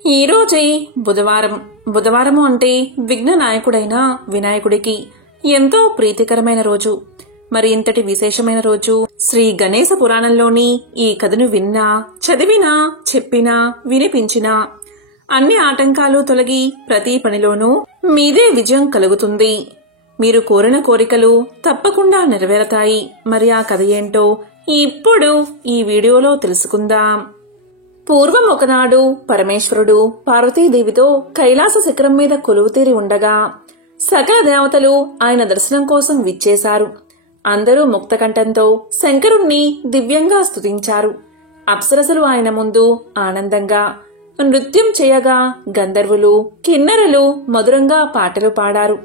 ఈ రోజే బుధవారము అంటే విఘ్న నాయకుడైన వినాయకుడికి ఎంతో ప్రీతికరమైన రోజు. మరి ఇంతటి విశేషమైన రోజు శ్రీ గణేశ పురాణంలోని ఈ కథను విన్నా, చదివినా, చెప్పినా, వినిపించినా అన్ని ఆటంకాలు తొలగి ప్రతి పనిలోనూ మీదే విజయం కలుగుతుంది. మీరు కోరిన కోరికలు తప్పకుండా నెరవేరతాయి. మరి ఆ కథ ఏంటో ఇప్పుడు ఈ వీడియోలో తెలుసుకుందాం. పూర్వం ఒకనాడు పరమేశ్వరుడు పార్వతీదేవితో కైలాస శిఖరం మీద కొలువుతీరి ఉండగా సకల దేవతలు ఆయన దర్శనం కోసం విచ్చేశారు. అందరూ ముక్తకంఠంతో శంకరుణ్ణి దివ్యంగా స్తుతించారు. అప్సరసలు ఆయన ముందు ఆనందంగా నృత్యం చేయగా గంధర్వులు, కిన్నెరలు మధురంగా పాటలు పాడారు.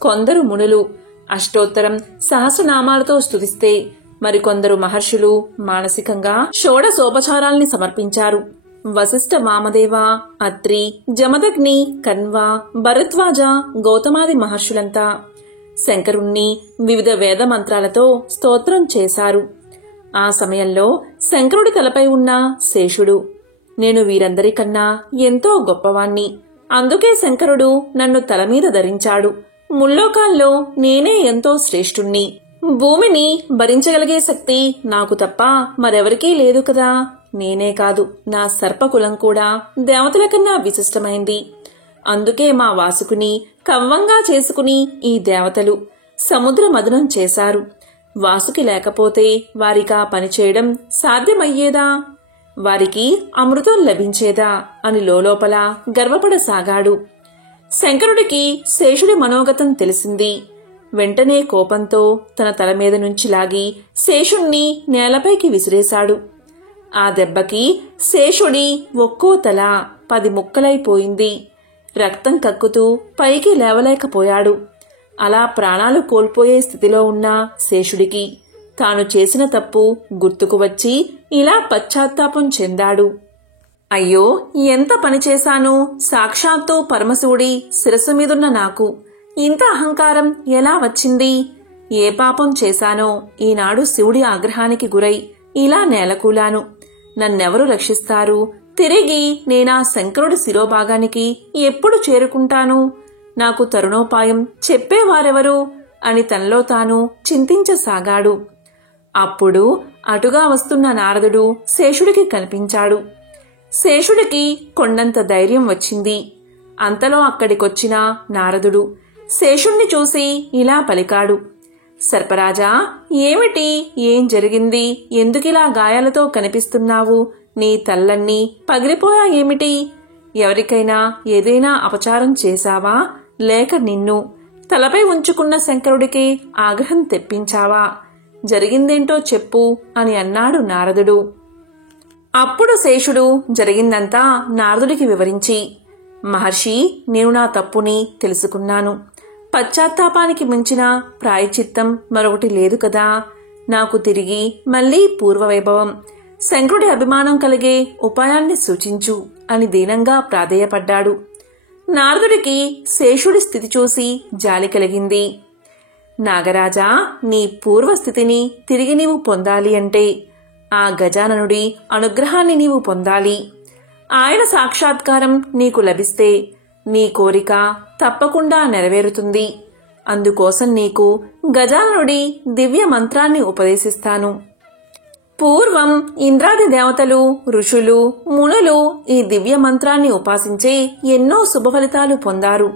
కొందరు మునులు అష్టోత్తరం సహస్రనామాలతో స్తుతిస్తే మరికొందరు మహర్షులు మానసికంగా షోడశోపచారాల్ని సమర్పించారు. వశిష్ఠ, వామదేవ, అత్రి, జమదగ్ని, కన్వ, భరద్వాజ, గౌతమాది మహర్షులంతా శంకరుణ్ణి వివిధ వేద మంత్రాలతో స్తోత్రం చేశారు. ఆ సమయంలో శంకరుడి తలపై ఉన్న శేషుడు, నేను వీరందరికన్నా ఎంతో గొప్పవాణ్ణి, అందుకే శంకరుడు నన్ను తలమీద ధరించాడు. ముల్లోకాల్లో నేనే ఎంతో శ్రేష్ఠుణ్ణి. భూమిని భరించగలిగే శక్తి నాకు తప్ప మరెవరికీ లేదు కదా. నేనే కాదు, నా సర్పకులం కూడా దేవతల కన్నా విశిష్టమైంది. అందుకే మా వాసుకుని కవ్వంగా చేసుకుని ఈ దేవతలు సముద్ర మదనం చేశారు. వాసుకి లేకపోతే వారికా పనిచేయడం సాధ్యమయ్యేదా? వారికి అమృతం లభించేదా అని లోలోపల గర్వపడసాగాడు. శంకరుడికి శేషుడి మనోగతం తెలిసింది. వెంటనే కోపంతో తన తల మీద నుంచి లాగి శేషుణ్ణి నేలపైకి విసిరేశాడు. ఆ దెబ్బకి శేషుడి ఒక్కో తల 10 ముక్కలైపోయింది. రక్తం కక్కుతూ పైకి లేవలేకపోయాడు. అలా ప్రాణాలు కోల్పోయే స్థితిలో ఉన్న శేషుడికి తాను చేసిన తప్పు గుర్తుకు వచ్చి ఇలా పశ్చాత్తాపం చెందాడు. అయ్యో, ఎంత పనిచేశాను! సాక్షాత్తు పరమశివుడి శిరస్సు మీదున్న నాకు ఇంత అహంకారం ఎలా వచ్చింది? ఏ పాపం చేశానో ఈనాడు శివుడి ఆగ్రహానికి గురై ఇలా నేలకూలాను. నన్నెవరు రక్షిస్తారు? తిరిగి నేనా శంకరుడి శిరోభాగానికి ఎప్పుడు చేరుకుంటాను? నాకు తరుణోపాయం చెప్పేవారెవరు అని తనలో తాను చింతించసాగాడు. అప్పుడు అటుగా వస్తున్న నారదుడు శేషుడికి కనిపించాడు. శేషుడికి కొండంత ధైర్యం వచ్చింది. అంతలో అక్కడికొచ్చిన నారదుడు శేషుణ్ణి చూసి ఇలా పలికాడు. సర్పరాజా, ఏమిటి? ఏం జరిగింది? ఎందుకిలా గాయాలతో కనిపిస్తున్నావు? నీ తల్లన్నీ పగిలిపోయాయేమిటి? ఎవరికైనా ఏదైనా అపచారం చేశావా? లేక నిన్ను తలపై ఉంచుకున్న శంకరుడికి ఆగ్రహం తెప్పించావా? జరిగిందేంటో చెప్పు అని అన్నాడు నారదుడు. అప్పుడు శేషుడు జరిగిందంతా నారదుడికి వివరించి, మహర్షి, నేను నా తప్పుని తెలుసుకున్నాను. పశ్చాత్తాపానికి మించిన ప్రాయశ్చిత్తం మరొకటి లేదు కదా. నాకు తిరిగి మళ్లీ పూర్వవైభవం, శంకరుడి అభిమానం కలిగే ఉపాయాన్ని సూచించు అని దీనంగా ప్రాధేయపడ్డాడు. నారదుడికి శేషుడి స్థితి చూసి జాలి కలిగింది. నాగరాజా, నీ పూర్వస్థితిని తిరిగి నీవు పొందాలి అంటే ఆ గజాననుడి అనుగ్రహాన్ని నీవు పొందాలి. ఆయన సాక్షాత్కారం నీకు లభిస్తే నీ కోరిక తప్పకుండా నెరవేరుతుంది. అందుకోసం నీకు గజాననుడి దివ్య మంత్రాన్ని ఉపదేశిస్తాను. పూర్వం ఇంద్రాది దేవతలు, ఋషులు, మునులు ఈ దివ్య మంత్రాన్ని ఉపాసించే ఎన్నో శుభఫలితాలు పొందారు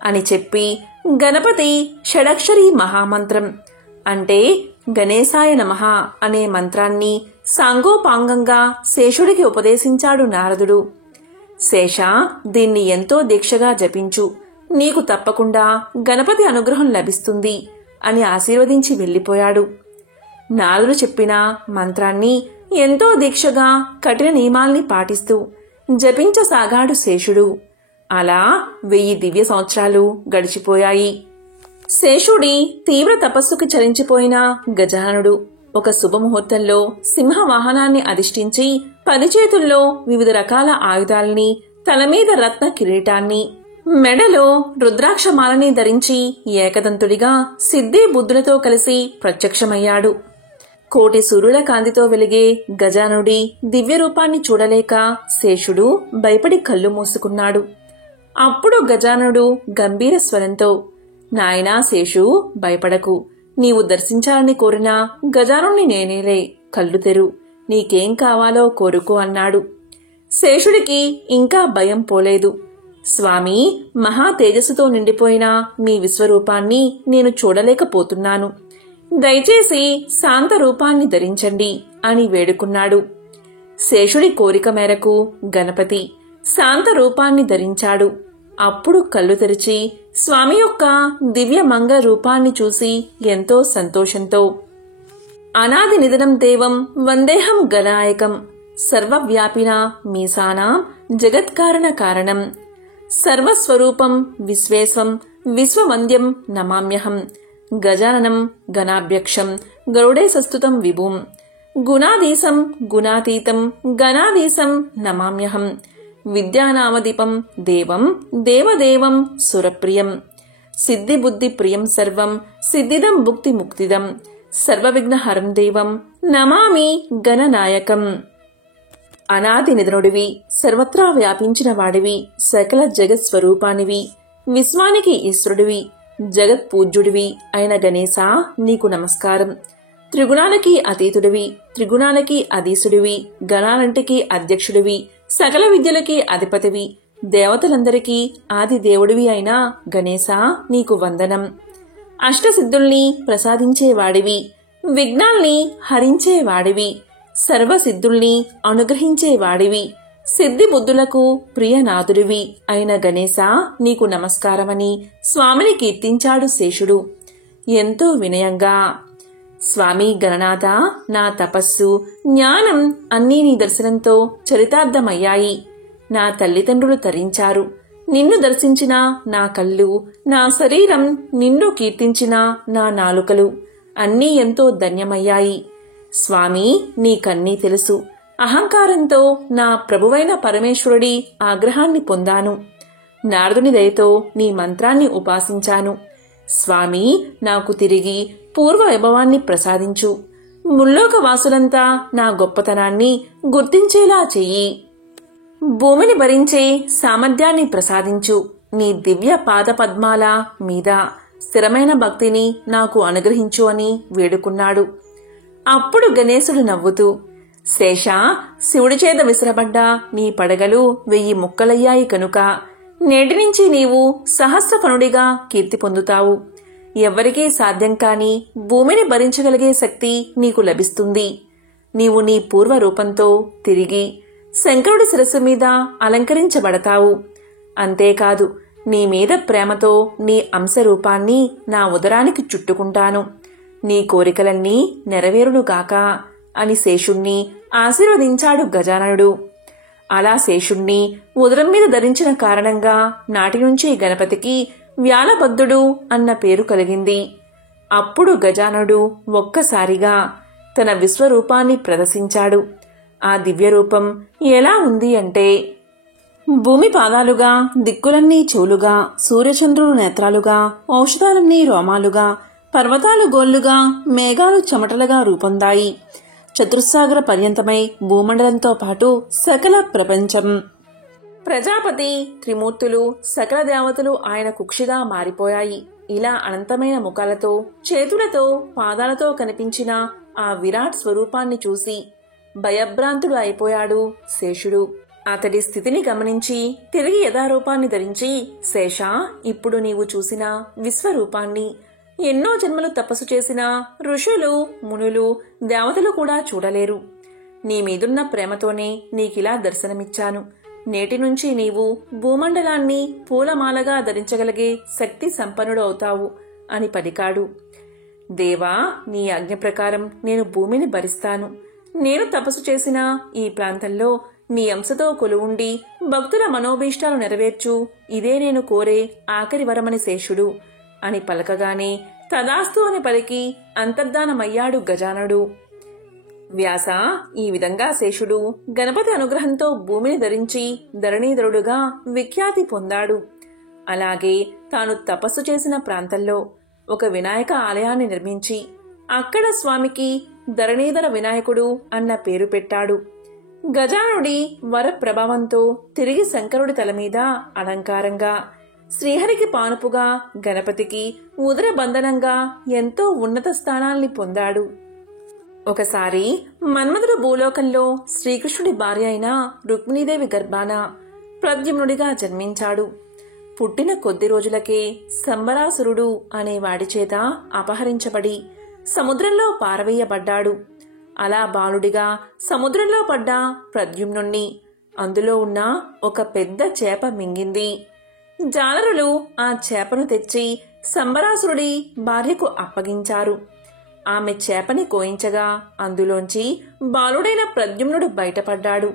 అని చెప్పి గణపతి షడక్షరీ మహామంత్రం అంటే గణేశాయ నమః అనే మంత్రాన్ని సాంగోపాంగంగా శేషుడికి ఉపదేశించాడు నారదుడు. శేష, దీన్ని ఎంతో దీక్షగా జపించు, నీకు తప్పకుండా గణపతి అనుగ్రహం లభిస్తుంది అని ఆశీర్వదించి వెళ్లిపోయాడు. నారదుడు చెప్పిన మంత్రాన్ని ఎంతో దీక్షగా కఠిన నియమాల్ని పాటిస్తూ జపించసాగాడు శేషుడు. అలా 1000 దివ్య సంవత్సరాలు గడిచిపోయాయి. శేషుడి తీవ్ర తపస్సుకి చలించిపోయిన గజాననుడు ఒక శుభముహూర్తంలో సింహవాహనాన్ని అధిష్ఠించి 10 చేతుల్లో వివిధ రకాల ఆయుధాల్ని, తలమీద రత్న కిరీటాన్ని, మెడలో రుద్రాక్షమాలని ధరించి ఏకదంతుడిగా సిద్ధి బుద్ధులతో కలిసి ప్రత్యక్షమయ్యాడు. కోటి సూర్యుల కాంతితో వెలిగే గజానుడి దివ్య రూపాన్ని చూడలేక శేషుడు భయపడి కళ్ళు మూసుకున్నాడు. అప్పుడు గజానుడు గంభీర స్వరంతో, నాయనా శేషు, భయపడకు. నీవు దర్శించాలని కోరిన గజానుణ్ణి నేనేలే. కళ్ళు తెరు, నీకేం కావాలో కోరుకో అన్నాడు. శేషుడికి ఇంకా భయం పోలేదు. స్వామి, మహా తేజస్సుతో నిండిపోయిన మీ విశ్వరూపాన్ని నేను చూడలేకపోతున్నాను. దయచేసి శాంత రూపాన్ని ధరించండి అని వేడుకున్నాడు. శేషుడి కోరిక మేరకు గణపతి శాంత రూపాన్ని ధరించాడు. అప్పుడు కళ్ళు తెరిచి స్వామి యొక్క దివ్య మంగళ రూపాన్ని చూసి ఎంతో సంతోషంతో, అనాది నిధనం దేవం వందేహం గణాయకం సర్వవ్యాపినా మీసానాం జగత్కారణ కారణం సర్వస్వరూపం విశ్వేశ్వం విశ్వవంద్యం నమామ్యహం గజాననం గణాభ్యక్షం గరుడే సస్తుతం విభుం గుణాధీశం గుణాతీతం గణాధీశం నమామ్యహం విద్యానామదీపం దేవం దేవదేవం సురప్రియం సిద్ధిబుద్ధి ప్రియం సర్వం సిద్ధిదం భుక్తి ముక్తిదం సర్వవిఘ్నహరం దేవం నమామి గణనాయకం. అనాది నిధనుడివి, సర్వత్రా వ్యాపించిన వాడివి, సకల జగత్ స్వరూపానివి, విశ్వానికి ఈశ్వరుడివి, జగత్ పూజ్యుడివి అయిన గణేశా, నీకు నమస్కారం. త్రిగుణాలకి అతీతుడివి, త్రిగుణాలకి అధీసుడివి, గణాలంటికి అధ్యక్షుడివి, సకల విద్యలకి అధిపతివి, దేవతలందరికీ ఆది దేవుడివి అయిన గణేశా, నీకు వందనం. అష్టసిద్ధుల్ని ప్రసాదించేవాడివి, విఘ్నాల్ని హరించేవాడివి, సర్వసిద్ధుల్ని అనుగ్రహించేవాడివి, సిద్ధి బుద్ధులకు ప్రియనాథుడివి అయిన గణేశా, నీకు నమస్కారమని స్వామిని కీర్తించాడు శేషుడు ఎంతో వినయంగా. స్వామి గణనాథ, నా తపస్సు, జ్ఞానం అన్నీ నీ దర్శనంతో చరితార్థమయ్యాయి. నా తల్లిదండ్రులు తరించారు. నిన్ను దర్శించిన నా కళ్ళు, నా శరీరం, నిన్ను కీర్తించిన నా నాలుకలు అన్నీ ఎంతో ధన్యమయ్యాయి. స్వామి, నీకన్నీ తెలుసు. అహంకారంతో నా ప్రభువైన పరమేశ్వరుడి ఆగ్రహాన్ని పొందాను. నారదుని దయతో నీ మంత్రాన్ని ఉపాసించాను. స్వామి, నాకు తిరిగి పూర్వ వైభవాన్ని ప్రసాదించు. ముల్లోక వాసులంతా నా గొప్పతనాన్ని గుర్తించేలా చెయ్యి. భూమిని భరించే సామర్థ్యాన్ని ప్రసాదించు. నీ దివ్య పాద పద్మాల మీద స్థిరమైన భక్తిని నాకు అనుగ్రహించు అని వేడుకున్నాడు. అప్పుడు గణేశుడు నవ్వుతూ, శేష, శివుడి చేత విసిరబడ్డ నీ పడగలు 1000 ముక్కలయ్యాయి కనుక నేటి నుంచి నీవు సహస్రఫణుడిగా కీర్తి పొందుతావు. ఎవ్వరికీ సాధ్యం కాని భూమిని భరించగలిగే శక్తి నీకు లభిస్తుంది. నీవు నీ పూర్వ రూపంతో తిరిగి శంకరుడి శిరస్సు మీద అలంకరించబడతావు. అంతేకాదు, నీ మీద ప్రేమతో నీ అంశరూపాన్ని నా ఉదరానికి చుట్టుకుంటాను. నీ కోరికలన్నీ నెరవేరునుగాక అని శేషుణ్ణి ఆశీర్వదించాడు గజాననుడు. అలా శేషుణ్ణి ఉదరం మీద ధరించిన కారణంగా నాటి నుంచి గణపతికి వ్యాళభద్రుడు అన్న పేరు కలిగింది. అప్పుడు గజాననుడు ఒక్కసారిగా తన విశ్వరూపాన్ని ప్రదర్శించాడు. ఆ దివ్యరూపం ఎలా ఉంది అంటే, భూమి పాదాలుగా, దిక్కులన్నీ చెవులుగా, సూర్యచంద్రులు నేత్రాలుగా, ఔషధాలన్నీ రోమాలుగా, పర్వతాలు గోళ్లుగా, మేఘాలు చెమటలుగా రూపొందాయి. చతుస్సాగర పర్యంతమై భూమండలంతో పాటు సకల ప్రపంచం, ప్రజాపతి, త్రిమూర్తులు, సకల దేవతలు ఆయన కుక్షిగా మారిపోయాయి. ఇలా అనంతమైన ముఖాలతో, చేతులతో, పాదాలతో కనిపించిన ఆ విరాట్ స్వరూపాన్ని చూసి భయభ్రాంతుడు అయిపోయాడు శేషుడు. అతడి స్థితిని గమనించి తిరిగి యథారూపాన్ని ధరించి, శేషా, ఇప్పుడు నీవు చూసిన విశ్వరూపాన్ని ఎన్నో జన్మలు తపస్సు చేసిన ఋషులు, మునులు, దేవతలు కూడా చూడలేరు. నీ మీదున్న ప్రేమతోనే నీకిలా దర్శనమిచ్చాను. నేటి నుంచి నీవు భూమండలాన్ని పూలమాలగా ధరించగలిగే శక్తి సంపన్నుడు అవుతావు అని పలికాడు. దేవా, నీ ఆజ్ఞ ప్రకారం నేను భూమిని భరిస్తాను. నేను తపస్సు చేసిన ఈ ప్రాంతంలో నీ అంశతో కొలువుండి భక్తుల మనోభీష్టాలు నెరవేర్చు. ఇదే నేను కోరే ఆఖరి వరమని శేషుడు అని పలకగానే తదాస్తు అని పలికి అంతర్ధానమయ్యాడు గజానుడు. వ్యాస, ఈ విధంగా శేషుడు గణపతి అనుగ్రహంతో భూమిని ధరించి ధరణీధరుడుగా విఖ్యాతి పొందాడు. అలాగే తాను తపస్సు చేసిన ప్రాంతంలో ఒక వినాయక ఆలయాన్ని నిర్మించి అక్కడ స్వామికి ధరణీధర వినాయకుడు అన్న పేరు పెట్టాడు. గజానుడి వర ప్రభావంతో తిరిగి శంకరుడి తల మీద అలంకారంగా, శ్రీహరికి పానుపుగా, గణపతికి ఉదర బంధనంగా ఎంతో ఉన్నత స్థానాల్ని పొందాడు. ఒకసారి మన్మధుడు భూలోకంలో శ్రీకృష్ణుడి భార్య అయిన రుక్మిణీదేవి గర్భాన ప్రద్యుమ్నుడిగా జన్మించాడు. పుట్టిన కొద్ది రోజులకే సంబరాసురుడు అనే వాడి చేత అపహరించబడి సముద్రంలో పారవేయబడ్డాడు. అలా బాలుడిగా సముద్రంలో పడ్డ ప్రద్యుమ్నుణ్ణి అందులో ఉన్న ఒక పెద్ద చేప మింగింది. జాలరులు ఆ చేపను తెచ్చి సంబరాసురుడి భార్యకు అప్పగించారు. ఆమె చేపని కోయించగా అందులోంచి బాలుడైన ప్రద్యుమ్నుడు బయటపడ్డాడు.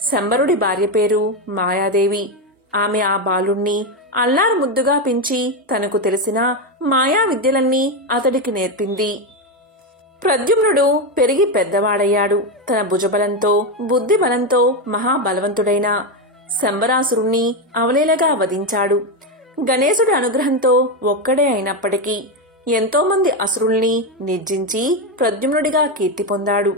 శంబరుడి భార్య పేరు మాయాదేవి. ఆమె ఆ బాలుణ్ణి అల్లారు ముద్దుగా పెంచి తనకు తెలిసిన మాయా విద్యలన్నీ అతడికి నేర్పింది. ప్రద్యుమ్నుడు పెరిగి పెద్దవాడయ్యాడు. తన భుజబలంతో, బుద్ధి బలంతో మహాబలవంతుడైన శంబరాసురుణ్ణి అవలీలగా వధించాడు. గణేశుడి అనుగ్రహంతో ఒక్కడే అయినప్పటికీ ఎంతో మంది అసురుల్ని నిర్జించి ప్రద్యుమ్నుడిగా కీర్తి పొందాడు.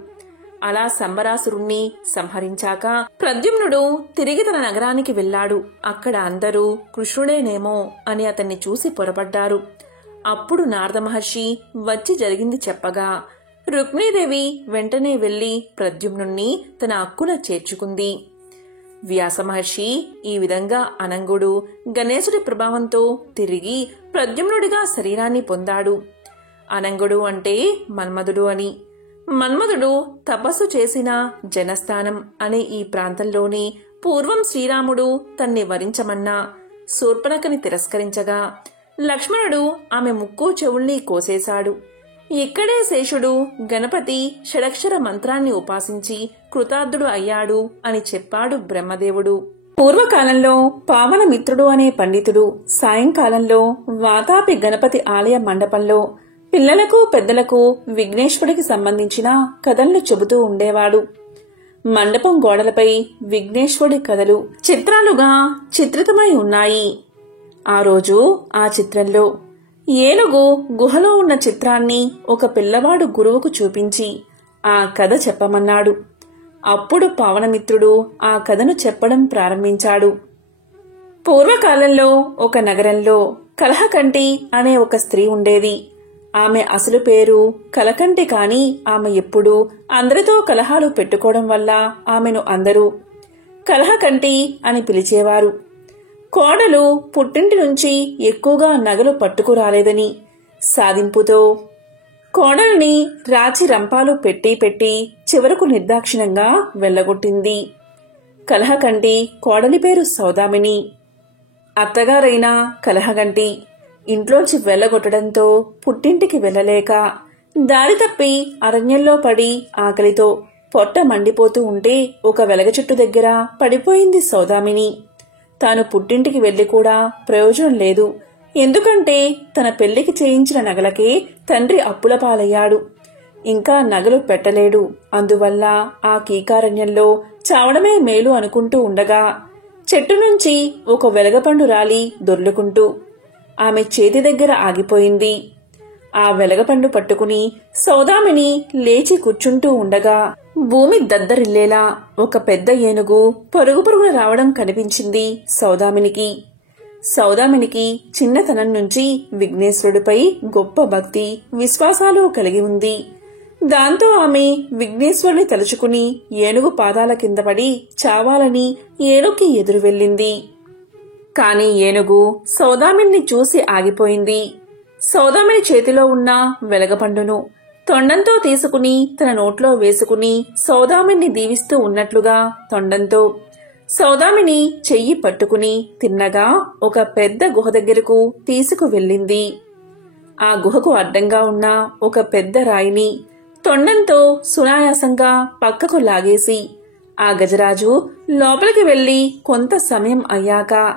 అలా సంబరాసురుణ్ణి సంహరించాక ప్రద్యుమ్నుడు తిరిగి తన నగరానికి వెళ్లాడు. అక్కడ అందరూ కృష్ణుడేనేమో అని అతన్ని చూసి పొరపడ్డారు. అప్పుడు నారద మహర్షి వచ్చి జరిగింది చెప్పగా రుక్మిణీదేవి వెంటనే వెళ్లి ప్రద్యుమ్నుణ్ణి తన అక్కున చేర్చుకుంది. వ్యాస మహర్షి ఈ విధంగా అనంగుడు గణేశుడి ప్రభావంతో తిరిగి ప్రద్యుమ్నుడిగా శరీరాన్ని పొందాడు. అనంగుడు అంటే మన్మధుడు అని. మన్మధుడు తపస్సు చేసిన జనస్థానం అనే ఈ ప్రాంతంలోని పూర్వం శ్రీరాముడు తన్ని వరించమన్నా శూర్పణఖని తిరస్కరించగా లక్ష్మణుడు ఆమె ముక్కు చెవుల్ని కోసేశాడు. ఇక్కడే శేషుడు గణపతి షడక్షర మంత్రాన్ని ఉపాసించి కృతార్థుడు అయ్యాడు అని చెప్పాడు బ్రహ్మదేవుడు. పూర్వకాలంలో పావన మిత్రుడు అనే పండితుడు సాయంకాలంలో వాతాపి గణపతి ఆలయ మండపంలో పిల్లలకు పెద్దలకు విఘ్నేశ్వరుడికి సంబంధించిన కథలను చెబుతూ ఉండేవాడు. మండపం గోడలపై విఘ్నేశ్వరుడి కథలు చిత్రాలుగా చిత్రితమై ఉన్నాయి. ఆ రోజు ఆ చిత్రంలో ఏనుగు గుహలో ఉన్న చిత్రాన్ని ఒక పిల్లవాడు గురువుకు చూపించి ఆ కథ చెప్పమన్నాడు. అప్పుడు పావనమిత్రుడు ఆ కథను చెప్పడం ప్రారంభించాడు. పూర్వకాలంలో ఒక నగరంలో కలహకంటి అనే ఒక స్త్రీ ఉండేది. ఆమె అసలు పేరు కలకంటి. కాని ఆమె ఎప్పుడూ అందరితో కలహాలు పెట్టుకోవడం వల్ల ఆమెను అందరూ కలహకంటి అని పిలిచేవారు. కోడలు పుట్టింటి నుంచి ఎక్కువగా నగలు పట్టుకురాలేదని సాధింపుతో కోడల్ని రాచి రంపాలు పెట్టి చివరకు నిర్దాక్షిణంగా వెళ్లగొట్టింది. కలహకంటి కోడలి పేరు సౌదామిని. అత్తగారైన కలహకంటి ఇంట్లోంచి వెళ్లగొట్టడంతో పుట్టింటికి వెళ్లలేక దారి తప్పి అరణ్యంలో పడి ఆకలితో పొట్ట మండిపోతూ ఉంటే ఒక వెలగ చెట్టు దగ్గర పడిపోయింది సౌదామిని. తాను పుట్టింటికి వెళ్లి కూడా ప్రయోజనం లేదు. ఎందుకంటే తన పెళ్లికి చేయించిన నగలకే తండ్రి అప్పుల పాలయ్యాడు. ఇంకా నగలు పెట్టలేడు. అందువల్ల ఆ కీకారణ్యంలో చావడమే మేలు అనుకుంటూ ఉండగా చెట్టు నుంచి ఒక వెలగపండు రాలి దొర్లుకుంటూ ఆమె చేతి దగ్గర ఆగిపోయింది. ఆ వెలగపండు పట్టుకుని సౌదామిని లేచి కూర్చుంటూ ఉండగా భూమి దద్దరిల్లేలా ఒక పెద్ద ఏనుగు పరుగున రావడం కనిపించింది సౌదామినికి. సౌదామినికి చిన్నతనం నుంచి విఘ్నేశ్వరుడిపై గొప్ప భక్తి విశ్వాసాలు కలిగి ఉంది. దాంతో ఆమె విఘ్నేశ్వరుని తలుచుకుని ఏనుగు పాదాల కింద పడి చావాలని ఏనుగుకి ఎదురు వెళ్ళింది. కాని ఏనుగు సౌదామిని చూసి ఆగిపోయింది. సౌదామిని చేతిలో ఉన్న వెలగపండును తొండంతో తీసుకుని తన నోట్లో వేసుకుని సౌదామిని దీవిస్తూ ఉన్నట్లుగా తొండంతో సౌదామిని చెయ్యి పట్టుకుని తిన్నగా ఒక పెద్ద గుహ దగ్గరకు తీసుకువెళ్ళింది. ఆ గుహకు అడ్డంగా ఉన్న ఒక పెద్ద రాయిని తొండంతో సునాయాసంగా పక్కకు లాగేసి ఆ గజరాజు లోపలికి వెళ్లి కొంత సమయం అయ్యాక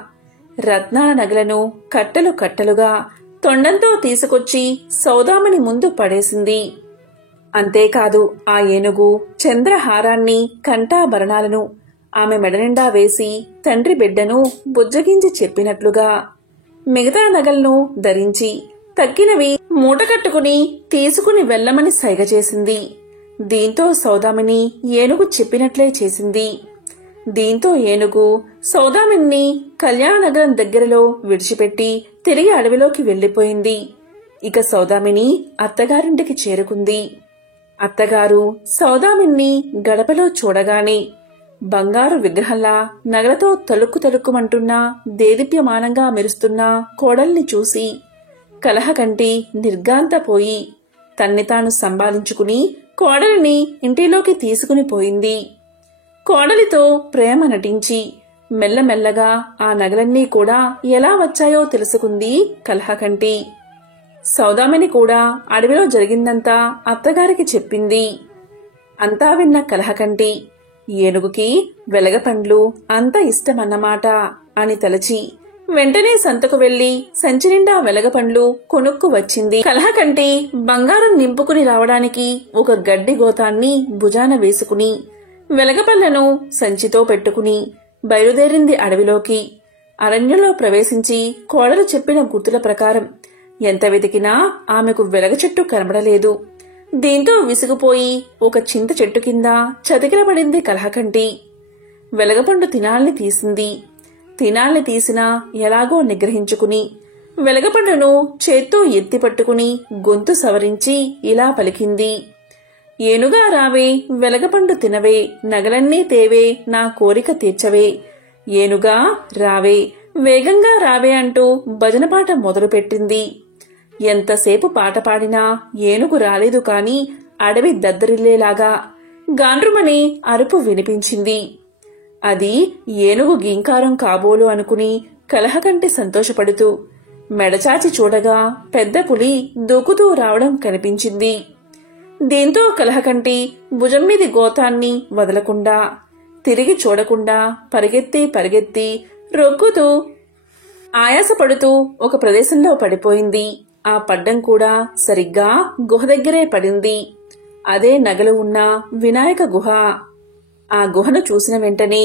రత్నాల నగలను కట్టలు కట్టలుగా తొండంతో తీసుకొచ్చి సౌదామిని ముందు పడేసింది. అంతేకాదు ఆ ఏనుగు చంద్రహారాన్ని కంఠాభరణాలను ఆమె మెడనిండా వేసి తండ్రి బిడ్డను బుజ్జగించి చెప్పినట్లుగా మిగతా నగలను ధరించి తక్కినవి మూటకట్టుకుని తీసుకుని వెళ్లమని సైగ చేసింది. దీంతో సౌదామిని ఏనుగు చెప్పినట్లే చేసింది. దీంతో ఏనుగు సౌదామిని కళ్యాణనగరం దగ్గరలో విడిచిపెట్టి తిరిగి అడవిలోకి వెళ్లిపోయింది. ఇక సౌదామిని అత్తగారింటికి చేరుకుంది. అత్తగారు సౌదామిని గడపలో చూడగానే బంగారు విగ్రహంలా నగలతో తలుక్కు తలుక్కుమంటున్న దేదీప్యమానంగా మెరుస్తున్న కోడల్ని చూసి కలహకంటి నిర్గాంతపోయి తన్ని తాను సంభాళించుకుని కోడలిని ఇంటిలోకి తీసుకుని పోయింది. కోడలితో ప్రేమ నటించి మెల్లమెల్లగా ఆ నగలన్నీ కూడా ఎలా వచ్చాయో తెలుసుకుంది కలహకంటి. సౌదామిని కూడా అడవిలో జరిగిందంతా అత్తగారికి చెప్పింది. అంతా విన్న కలహకంటి ఏనుగుకి వెలగపండ్లు అంత ఇష్టమన్నమాట అని తలచి వెంటనే సంతకు వెళ్లి సంచినిండా వెలగపండ్లు కొనుక్కు వచ్చింది. కలహకంటి బంగారం నింపుకుని రావడానికి ఒక గడ్డి గోతాన్ని భుజాన వేసుకుని వెలగపళ్లను సంచితో పెట్టుకుని బయలుదేరింది అడవిలోకి. అరణ్యంలో ప్రవేశించి కోడలు చెప్పిన గుర్తుల ప్రకారం ఎంత వెతికినా ఆమెకు వెలగ చెట్టు కనబడలేదు. దీంతో విసిగిపోయి ఒక చింత చెట్టు కింద చతికిలబడింది కలహకంటి. వెలగపండు తినాల్ని తీసింది. తినాల్ని తీసినా ఎలాగో నిగ్రహించుకుని వెలగపండును చేత్తో ఎత్తి పట్టుకుని గొంతు సవరించి ఇలా పలికింది. ఏనుగా రావే, వెలగపండు తినవే, నగలన్నీ తేవే, నా కోరిక తీర్చవే. ఏనుగా రావే, వేగంగా రావే అంటూ భజనపాట మొదలుపెట్టింది. ఎంతసేపు పాట పాడినా ఏనుగు రాలేదు కాని అడవి దద్దరిల్లేలాగా గాండ్రుమని అరుపు వినిపించింది. అది ఏనుగు గీంకారం కాబోలు అనుకుని కలహకంటి సంతోషపడుతూ మెడచాచి చూడగా పెద్ద పులి దూకుతూ రావడం కనిపించింది. దీంతో కలహకంటి భుజం మీది గోతాన్ని వదలకుండా తిరిగి చూడకుండా పరిగెత్తి రొక్కుతూ ఆయాసపడుతూ ఒక ప్రదేశంలో పడిపోయింది. ఆ పడ్డం కూడా సరిగ్గా గుహ దగ్గరే పడింది. అదే నగలు ఉన్న వినాయక గుహ. ఆ గుహను చూసిన వెంటనే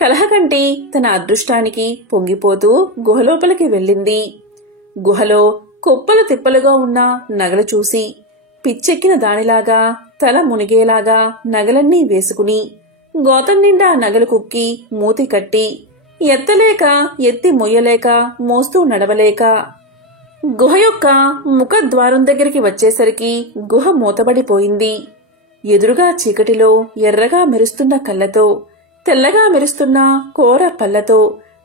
కలహకంటి తన అదృష్టానికి పొంగిపోతూ గుహలోపలికి వెళ్ళింది. గుహలో కుప్పలు తిప్పలుగా ఉన్న నగలు చూసి పిచ్చెక్కిన దానిలాగా తల మునిగేలాగా నగలన్నీ వేసుకుని గోతం నిండా నగలు కుక్కి మూతి కట్టి ఎత్తలేక ఎత్తి మొయ్యలేక మోస్తూ నడవలేక గుహ యొక్క ముఖద్వారం దగ్గరికి వచ్చేసరికి గుహ మూతబడిపోయింది. ఎదురుగా చీకటిలో ఎర్రగా మెరుస్తున్న కళ్ళతో తెల్లగా మెరుస్తున్న కోర పళ్లతో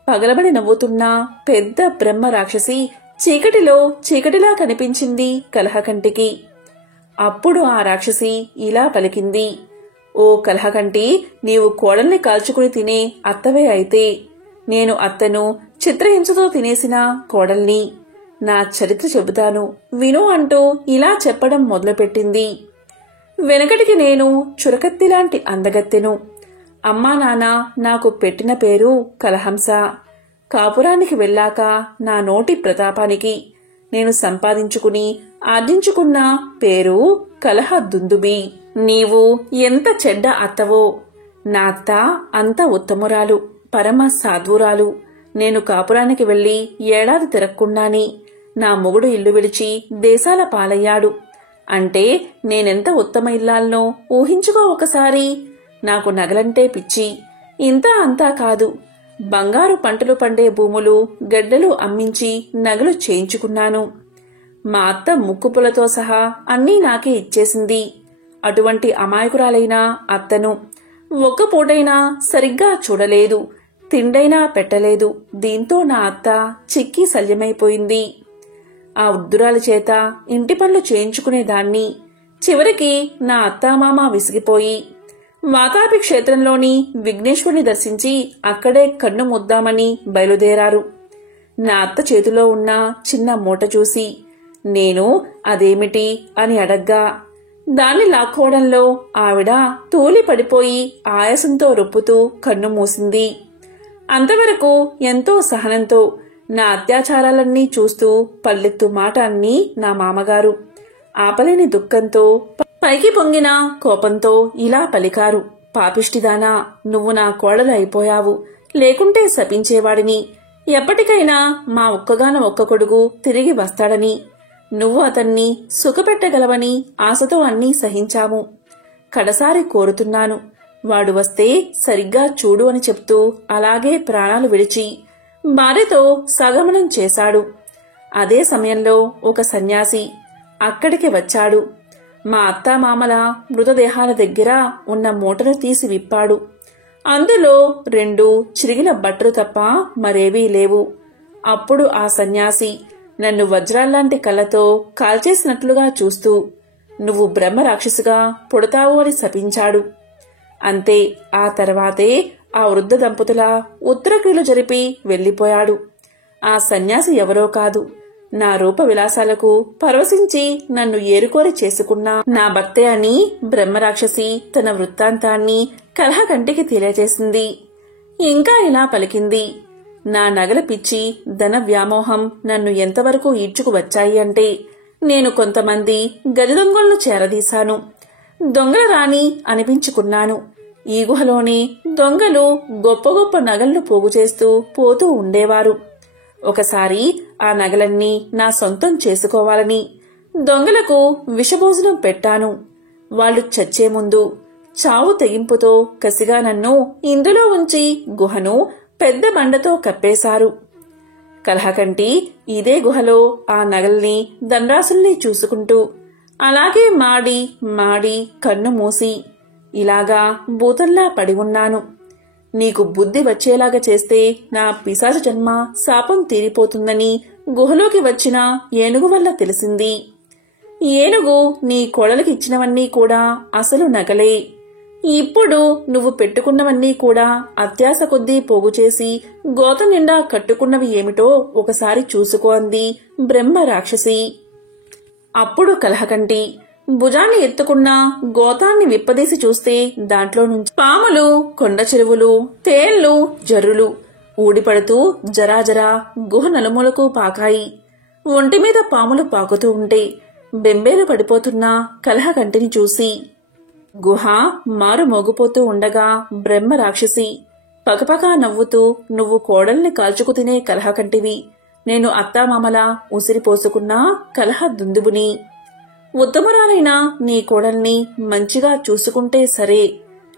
పగలబడి నవ్వుతున్న పెద్ద బ్రహ్మ రాక్షసి చీకటిలా కనిపించింది కలహకంటికి. అప్పుడు ఆ రాక్షసి ఇలా పలికింది. ఓ కలహకంటి, నీవు కోడల్ని కాల్చుకుని తినే అత్తవే అయితే నేను అత్తను చిత్రహింసతో తినేసిన కోడల్ని. నా చరిత్ర చెబుతాను విను అంటూ ఇలా చెప్పడం మొదలుపెట్టింది. వెనకటికి నేను చురకత్తిలాంటి అందగత్తెను. అమ్మా నాన్న నాకు పెట్టిన పేరు కలహంస. కాపురానికి వెళ్ళాక నా నోటి ప్రతాపానికి నేను సంపాదించుకుని ఆర్జించుకున్న పేరు కలహ దుందుబి. నీవు ఎంత చెడ్డ అత్తవో, నా అత్త అంత ఉత్తమురాలు, పరమ సాధురాలు. నేను కాపురానికి వెళ్లి ఏడాది తిరగకుండానే నా మొగుడు ఇల్లు విడిచి దేశాల పాలయ్యాడు. అంటే నేనెంత ఉత్తమ ఇల్లాలనో ఊహించుకో ఒకసారి. నాకు నగలంటే పిచ్చి. ఇంత అంతా కాదు, బంగారు పంటలు పండే భూములు గడ్డలు అమ్మించి నగలు చేయించుకున్నాను. మా అత్త ముక్కుపులతో సహా అన్నీ నాకే ఇచ్చేసింది. అటువంటి అమాయకురాలైన అత్తను ఒక్క పూటైనా సరిగ్గా చూడలేదు, తిండైనా పెట్టలేదు. దీంతో నా అత్త చిక్కి శల్యమైపోయింది. ఆ వృద్ధురాలి చేత ఇంటి పనులు చేయించుకునేదాన్ని. చివరికి నా అత్తామామ విసిగిపోయి వాతాపి క్షేత్రంలోని విఘ్నేశ్వరుని దర్శించి అక్కడే కన్ను ముద్దామని బయలుదేరారు. నా అత్త చేతిలో ఉన్న చిన్న మూట చూసి నేను అదేమిటి అని అడగ్గా దాన్ని లాక్కోవడంలో ఆవిడ తూలి పడిపోయి ఆయాసంతో రొప్పుతూ కన్ను మూసింది. అంతవరకు ఎంతో సహనంతో నా అత్యాచారాలన్నీ చూస్తూ పల్లెత్తు మాట అన్ని నా మామగారు ఆపలేని దుఃఖంతో పైకి పొంగిన కోపంతో ఇలా పలికారు. పాపిష్టిదానా, నువ్వు నా కోడలు అయిపోయావు. లేకుంటే శపించేవాడిని. ఎప్పటికైనా మా ఒక్కగాన ఒక్క కొడుకు తిరిగి వస్తాడని. నువ్వు అతన్ని సుఖపెట్టగలవని ఆశతో అన్నీ సహించాము. కడసారి కోరుతున్నాను, వాడు వస్తే సరిగ్గా చూడు అని చెప్తూ అలాగే ప్రాణాలు విడిచి భార్యతో సగమనం చేశాడు. అదే సమయంలో ఒక సన్యాసి అక్కడికి వచ్చాడు. మా అత్తామామల మృతదేహాల దగ్గర ఉన్న మూటను తీసి విప్పాడు. అందులో 2 చిరిగిన బట్టలు తప్ప మరేవీ లేవు. అప్పుడు ఆ సన్యాసి నన్ను వజ్రాల్లాంటి కళ్ళతో కాల్చేసినట్లుగా చూస్తూ నువ్వు బ్రహ్మ రాక్షసిగా పుడతావు అని శపించాడు. అంతే, ఆ తర్వాతే ఆ వృద్ధ దంపతుల ఉత్తరక్రియలు జరిపి వెళ్లిపోయాడు. ఆ సన్యాసి ఎవరో కాదు, నా రూప విలాసాలకు పరవశించి నన్ను ఏరుకోరి చేసుకున్న నా భక్తే అని బ్రహ్మరాక్షసి తన వృత్తాంతాన్ని కలహకంటికి తెలియజేసింది. ఇంకా ఇలా పలికింది, నా నగల పిచ్చి, ధన వ్యామోహం నన్ను ఎంతవరకు ఈడ్చుకు వచ్చాయి అంటే నేను కొంతమంది గజ దొంగలను చేరదీశాను. దొంగల రాణి అనిపించుకున్నాను. ఈ గుహలోనే దొంగలు గొప్ప గొప్ప నగలను పోగు చేస్తూ పోతూ ఉండేవారు. ఒకసారి ఆ నగలన్నీ నా సొంతం చేసుకోవాలని దొంగలకు విషభోజనం పెట్టాను. వాళ్ళు చచ్చే ముందు చావు తెగింపుతో కసిగా నన్ను ఇందులో ఉంచి గుహను పెద్ద బండతో కప్పేశారు. కలహకంటి ఇదే గుహలో ఆ నగల్ని ధనరాశుల్ని చూసుకుంటూ అలాగే మాడి మాడి కన్ను మూసి ఇలాగా భూతంలా పడి ఉన్నాను. నీకు బుద్ధి వచ్చేలాగా చేస్తే నా పిశాచ జన్మ శాపం తీరిపోతుందని గుహలోకి వచ్చిన ఏనుగు వల్ల తెలిసింది. ఏనుగు నీ కోడలికి ఇచ్చినవన్నీ కూడా అసలు నగలే. ఇప్పుడు నువ్వు పెట్టుకున్నవన్నీ కూడా అత్యాశ కొద్దీ పోగు చేసి గోత నిండా కట్టుకున్నవి ఏమిటో ఒకసారి చూసుకో అంది బ్రహ్మ రాక్షసి. అప్పుడు కలహకంటి భుజాన్ని ఎత్తుకున్న గోతాన్ని విప్పదీసి చూస్తే దాంట్లో నుంచి పాములు, కొండ చెరువులు, తేళ్లు, జర్రులు ఊడిపడుతూ జరాజరా గుహ నలుమూలకు పాకాయి. ఒంటిమీద పాములు పాకుతూ ఉంటే బెంబేలు పడిపోతున్న కలహకంటిని చూసి గుహ మారు మోగిపోతూ ఉండగా బ్రహ్మ రాక్షసి పకపకా నవ్వుతూ నువ్వు కోడల్ని కాల్చుకు తినే కలహకంటివి, నేను అత్తామామలా ఉసిరిపోసుకున్నా కలహ దుందుబుని. ఉత్తమరాలైన నీ కోడల్ని మంచిగా చూసుకుంటే సరే,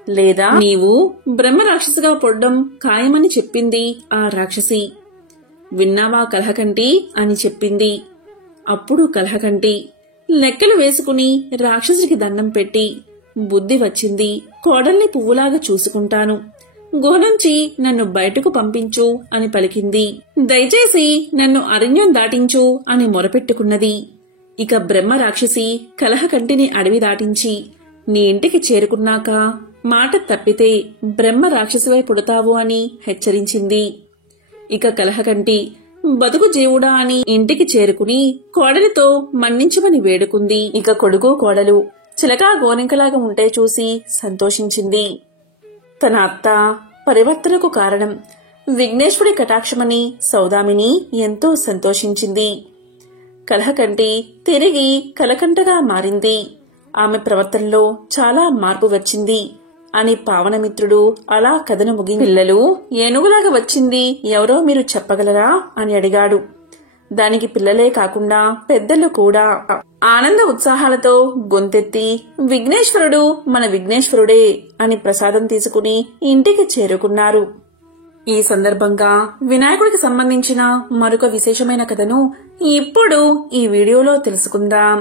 లేదా నీవు బ్రహ్మరాక్షసిగా పొడ్డం ఖాయమని చెప్పింది ఆ రాక్షసి. విన్నావా కలహకంటి అని చెప్పింది. అప్పుడు కలహకంటి లెక్కలు వేసుకుని రాక్షసికి దండం పెట్టి, బుద్ధి వచ్చింది, కోడల్ని పువ్వులాగా చూసుకుంటాను, గుహ నుంచి నన్ను బయటకు పంపించు అని పలికింది. దయచేసి నన్ను అరణ్యం దాటించు అని మొరపెట్టుకున్నది. ఇక బ్రహ్మ రాక్షసి కలహకంటిని అడవి దాటించి నీ ఇంటికి చేరుకున్నాక మాట తప్పితే బ్రహ్మ రాక్షసివై పుడతావు అని హెచ్చరించింది. ఇక కలహకంటి బతుకు జీవుడా అని ఇంటికి చేరుకుని కోడలితో మన్నించమని వేడుకుంది. ఇక కొడుకు కోడలు చిలకా గోరింకలాగా ఉంటే చూసి సంతోషించింది. తన అత్త పరివర్తనకు కారణం విఘ్నేశ్వరుడి కటాక్షమని సౌదామిని ఎంతో సంతోషించింది. కలహకంటి తిరిగి కలకంటగా మారింది. ఆమె ప్రవర్తనలో చాలా మార్పు వచ్చింది అని పావనమిత్రుడు అలా కథను ముగి పిల్లలు ఏనుగులాగా వచ్చింది ఎవరో మీరు చెప్పగలరా అని అడిగాడు. దానికి పిల్లలే కాకుండా పెద్దలు కూడా ఆనంద ఉత్సాహాలతో గొంతెత్తి విఘ్నేశ్వరుడు మన విఘ్నేశ్వరుడే అని ప్రసాదం తీసుకుని ఇంటికి చేరుకున్నారు. ఈ సందర్భంగా వినాయకుడికి సంబంధించిన మరొక విశేషమైన కథను ఇప్పుడు ఈ వీడియోలో తెలుసుకుందాం.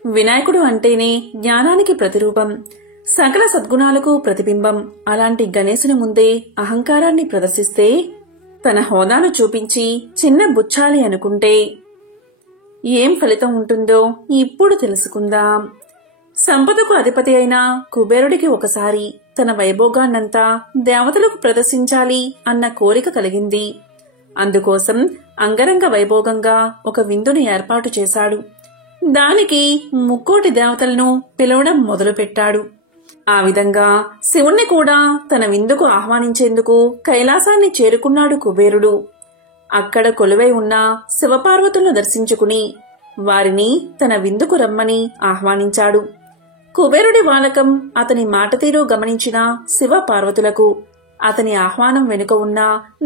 వినాయకుడు అంటేనే జ్ఞానానికి ప్రతిరూపం, సకల సద్గుణాలకు ప్రతిబింబం. అలాంటి గణేశుని ముందే అహంకారాన్ని ప్రదర్శిస్తే, తన హోదాను చూపించి చిన్న బుచ్చాలి అనుకుంటే ఏం ఫలితం ఉంటుందో ఇప్పుడు తెలుసుకుందాం. సంపదకు అధిపతి అయిన కుబేరుడికి ఒకసారి తన వైభోగాన్నంతా దేవతలకు ప్రదర్శించాలి అన్న కోరిక కలిగింది. అందుకోసం అంగరంగ వైభోగంగా ఒక విందుని ఏర్పాటు చేశాడు. దానికి 3,000,000 దేవతలను పిలవడం మొదలుపెట్టాడు. ఆ విధంగా శివుణ్ణి కూడా తన విందుకు ఆహ్వానించేందుకు కైలాసాన్ని చేరుకున్నాడు కుబేరుడు. అక్కడ కొలువై ఉన్న శివపార్వతులను దర్శించుకుని వారిని తన విందుకు రమ్మని ఆహ్వానించాడు. కుబేరుడి వాలకం, అతని మాట తీరు గమనించిన శివ పార్వతులకు అతని ఆహ్వానం వెనుక ఉన్న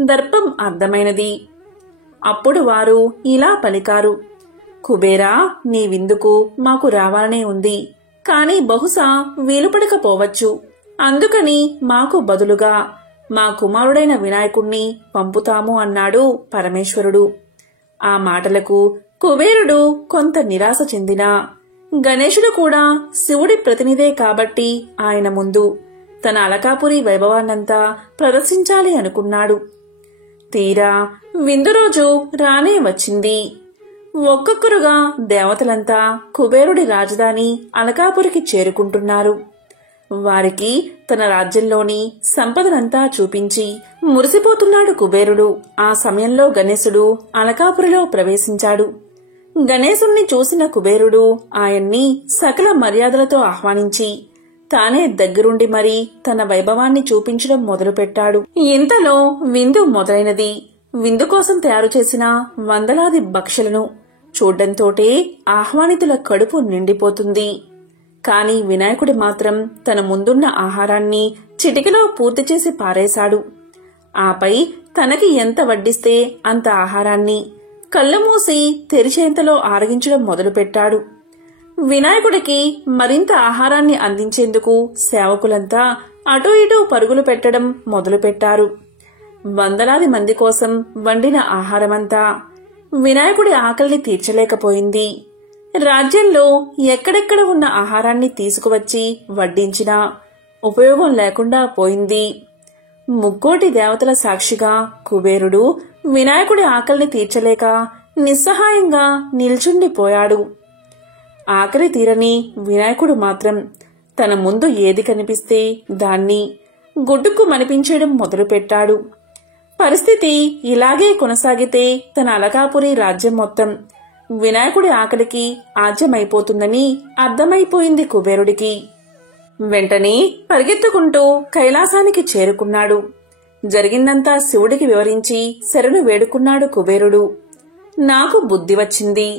దర్పం అర్థమైనది. అప్పుడు వారు ఇలా పలికారు, కుబేరా, నీ విందుకు మాకు రావాలనే ఉంది, కాని బహుశా వీలుపడకపోవచ్చు. అందుకని మాకు బదులుగా మా కుమారుడైన వినాయకుణ్ణి పంపుతాము అన్నాడు పరమేశ్వరుడు. ఆ మాటలకు కుబేరుడు కొంత నిరాశ చెందినా, గణేశుడు కూడా శివుడి ప్రతినిధే కాబట్టి ఆయన ముందు తన అలకాపురి వైభవాన్నంతా ప్రదర్శించాలి అనుకున్నాడు. తీరా విందు రోజు రానే వచ్చింది. ఒక్కొక్కరుగా దేవతలంతా కుబేరుడి రాజధాని అలకాపురికి చేరుకుంటున్నారు. వారికి తన రాజ్యంలోని సంపదనంతా చూపించి మురిసిపోతున్నాడు కుబేరుడు. ఆ సమయంలో గణేశుడు అలకాపురిలో ప్రవేశించాడు. గణేశుణ్ణి చూసిన కుబేరుడు ఆయన్ని సకల మర్యాదలతో ఆహ్వానించి తానే దగ్గరుండి మరీ తన వైభవాన్ని చూపించడం మొదలుపెట్టాడు. ఇంతలో విందు మొదలైనది. విందు కోసం తయారు చేసిన వందలాది భక్షలను చూడ్డంతోటే ఆహ్వానితుల కడుపు నిండిపోతుంది. కాని వినాయకుడి మాత్రం తన ముందున్న ఆహారాన్ని చిటికెలో పూర్తి చేసి పారేశాడు. ఆపై తనకి ఎంత వడ్డిస్తే అంత ఆహారాన్ని కళ్ళు మూసి తెరిచేంతలో ఆరగించడం మొదలుపెట్టాడు. వినాయకుడికి మరింత ఆహారాన్ని అందించేందుకు సేవకులంతా అటూ ఇటూ పరుగులు పెట్టడం మొదలుపెట్టారు. వందలాది మంది కోసం వండిన ఆహారమంతా వినాయకుడి ఆకలిని తీర్చలేకపోయింది. రాజ్యంలో ఎక్కడెక్కడ ఉన్న ఆహారాన్ని తీసుకువచ్చి వడ్డించినా ఉపయోగం లేకుండా పోయింది. ముక్కోటి దేవతల సాక్షిగా కుబేరుడు వినాయకుడి ఆకలిని తీర్చలేక నిస్సహాయంగా నిల్చుండిపోయాడు. ఆకలి తీరని వినాయకుడు మాత్రం తన ముందు ఏది కనిపిస్తే దాన్ని గుడ్డుకు మనిపించడం మొదలుపెట్టాడు. పరిస్థితి ఇలాగే కొనసాగితే తన అలకాపురి రాజ్యం మొత్తం వినాయకుడి ఆకలికి ఆజ్యమైపోతుందని అర్థమైపోయింది కుబేరుడికి. వెంటనే పరిగెత్తుకుంటూ కైలాసానికి చేరుకున్నాడు. జరిగిందంతా శివుడికి వివరించి శరణు వేడుకున్నాడు కుబేరుడు. నాకు బుద్ధి వచ్చింది.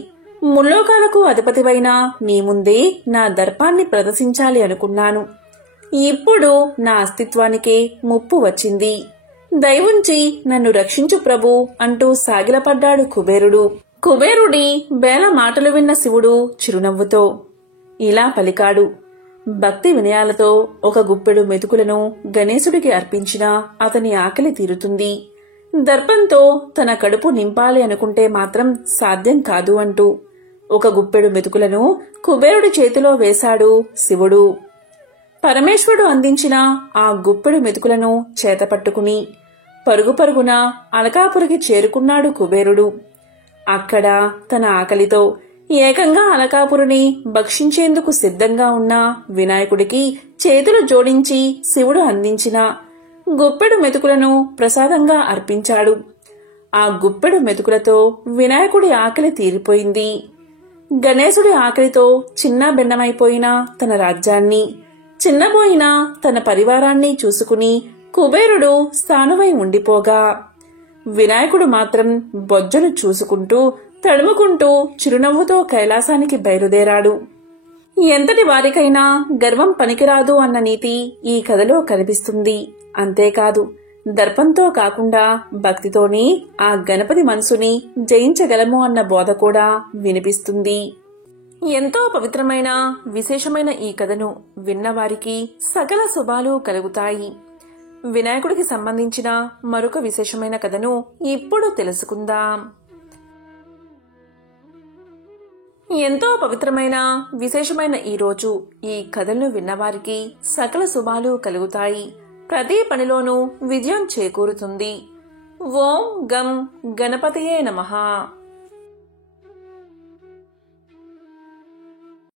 ముల్లోకాలకు అధిపతివైన నీ ముందే నా దర్పాన్ని ప్రదర్శించాలి అనుకున్నాను. ఇప్పుడు నా అస్తిత్వానికే ముప్పు వచ్చింది. దయవుంచి నన్ను రక్షించు ప్రభు అంటూ సాగిలపడ్డాడు కుబేరుడు. కుబేరుడి బేల మాటలు విన్న శివుడు చిరునవ్వుతో ఇలా పలికాడు. భక్తి వినయాలతో ఒక గుప్పెడు మెతుకులను గణేశుడికి అర్పించినా అతని ఆకలి తీరుతుంది. దర్పంతో తన కడుపు నింపాలి అనుకుంటే మాత్రం సాధ్యం కాదు అంటూ ఒక గుప్పెడు మెతుకులను కుబేరుడి చేతిలో వేశాడు శివుడు. పరమేశ్వరుడు అందించిన ఆ గుప్పెడు మెతుకులను చేతపట్టుకుని పరుగు పరుగున అలకాపురికి చేరుకున్నాడు కుబేరుడు. అక్కడ తన ఆకలితో ఏకంగా అలకాపురిని భక్షించేందుకు సిద్ధంగా ఉన్న వినాయకుడికి చేతులు జోడించి శివుడు అందించిన గుప్పెడు మెతుకులను ప్రసాదంగా అర్పించాడు. ఆ గుప్పెడు మెతుకులతో వినాయకుడి ఆకలి తీరిపోయింది. గణేశుడి ఆకలితో చిన్న భిన్నమైపోయిన తన రాజ్యాన్ని, చిన్నబోయిన తన పరివారాన్ని చూసుకుని కుబేరుడు స్థానువై ఉండిపోగా వినాయకుడు మాత్రం బొజ్జను చూసుకుంటూ తడుముకుంటూ చిరునవ్వుతో కైలాసానికి బయలుదేరాడు. ఎంతటి వారికైనా గర్వం పనికిరాదు అన్న నీతి ఈ కథలో కనిపిస్తుంది. అంతేకాదు, దర్పంతో కాకుండా భక్తితోనే ఆ గణపతి మనసుని జయించగలము అన్న బోధ కూడా వినిపిస్తుంది. ఎంతో పవిత్రమైన విశేషమైన ఈ కథను విన్నవారికి సకల శుభాలు కలుగుతాయి. వినాయకుడికి సంబంధించిన మరొక విశేషమైన కథను ఇప్పుడు తెలుసుకుందాం. ఎంతో పవిత్రమైన విశేషమైన ఈ రోజు ఈ కథలను విన్నవారికి సకల శుభాలు కలుగుతాయి. ప్రతి పనిలోనూ విజయం చేకూరుతుంది. ఓం గం గణపతియే నమః.